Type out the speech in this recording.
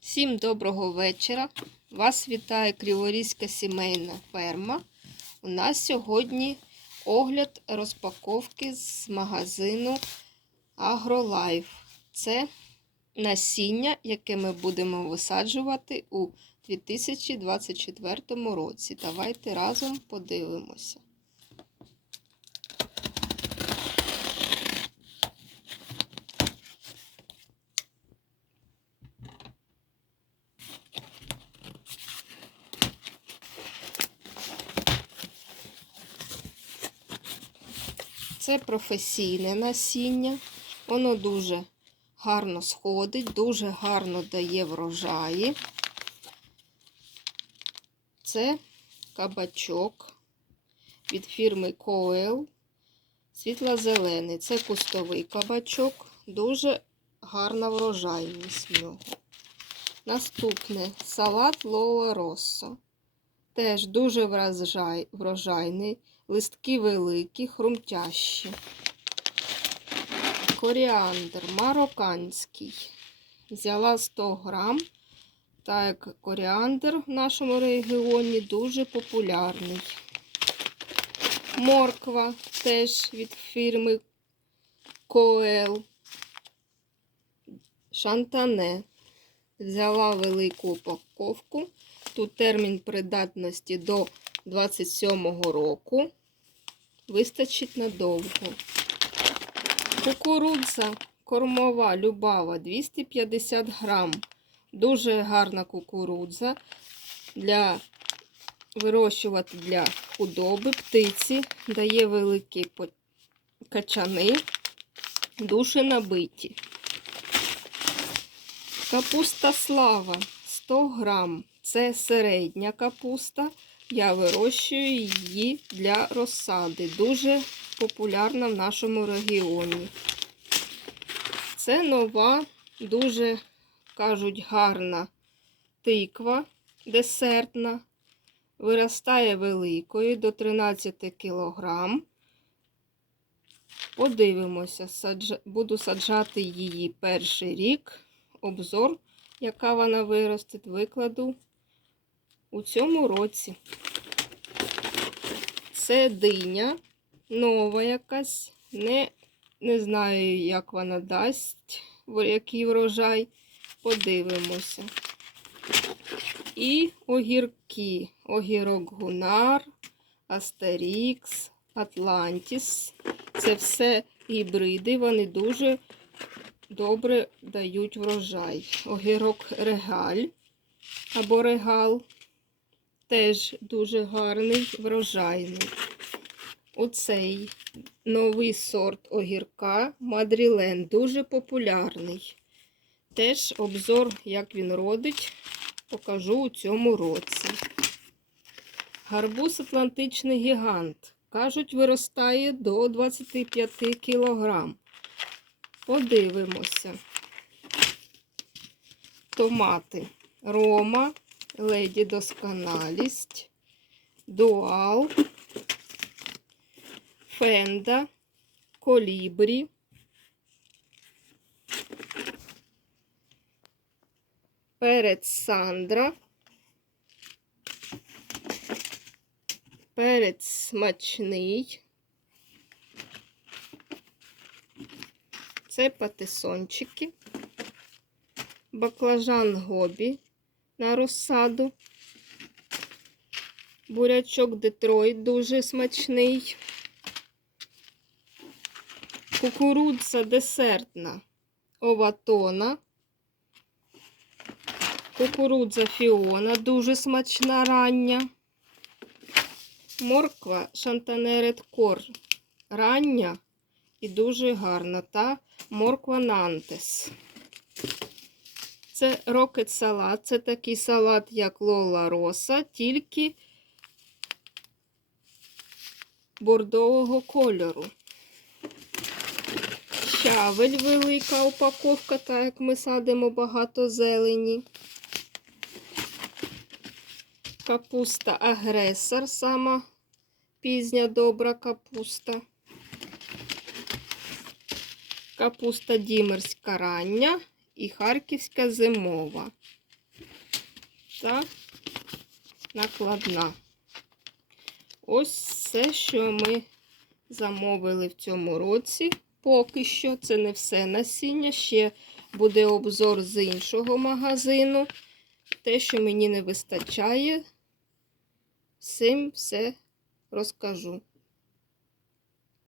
Всім доброго вечора. Вас вітає Криворізька сімейна ферма. У нас сьогодні огляд розпаковки з магазину AgroLife. Це насіння, яке ми будемо висаджувати у 2024 році. Давайте разом подивимося. Це професійне насіння. Воно дуже гарно сходить, дуже гарно дає врожаї. Це кабачок від фірми Коел. Світло-зелений. Це кустовий кабачок. Дуже гарна врожайність в нього. Наступне салат Лола Россо. Теж дуже врожай, врожайний. Листки великі, хрумтящі. Коріандр марокканський. Взяла 100 грам. Так як коріандр в нашому регіоні дуже популярний. Морква теж від фірми Коел. Шантане. Взяла велику упаковку. Тут термін придатності до 27-го року. Вистачить надовго. Кукурудза кормова любава 250 грам. Дуже гарна кукурудза для вирощувати для худоби, птиці, дає великі качани, дуже набиті. Капуста слава 100 грам. Це середня капуста. Я вирощую її для розсади. Дуже популярна в нашому регіоні. Це нова, дуже, кажуть, гарна тиква десертна. Виростає великою до 13 кг. Подивимося, садж... буду саджати її перший рік. Обзор, яка вона виростить, викладу у цьому році. Це диня нова якась. Не, не знаю, як вона дасть, який врожай. Подивимося. І огірки. Огірок Гунар, Астерікс, Атлантіс. Це все гібриди, вони дуже добре дають врожай. Огірок регаль або регал. Теж дуже гарний, врожайний. Оцей новий сорт огірка Мадрілен, дуже популярний. Теж обзор, як він родить, покажу у цьому році. Гарбуз Атлантичний гігант. Кажуть, виростає до 25 кг. Подивимося. Томати. Рома, леді досконалість, дуал, фенда, колібрі. Перець Сандра. Перець смачний. Це патисончики. Баклажан гобі на розсаду. Бурячок Детройт дуже смачний. Кукурудза десертна оватона. Кукурудза Фіона дуже смачна рання. Морква Шантане Редкор рання і дуже гарна. Та морква Нантес. Це рокет салат. Це такий салат, як Лола Роса, тільки бордового кольору. Щавель велика упаковка, так як ми садимо багато зелені. Капуста агресор, сама пізня добра капуста. Капуста дімерська рання і харківська зимова. Та накладна. Ось все, що ми замовили в цьому році. Поки що це не все насіння. Ще буде обзор з іншого магазину. Те, що мені не вистачає, всім все розкажу.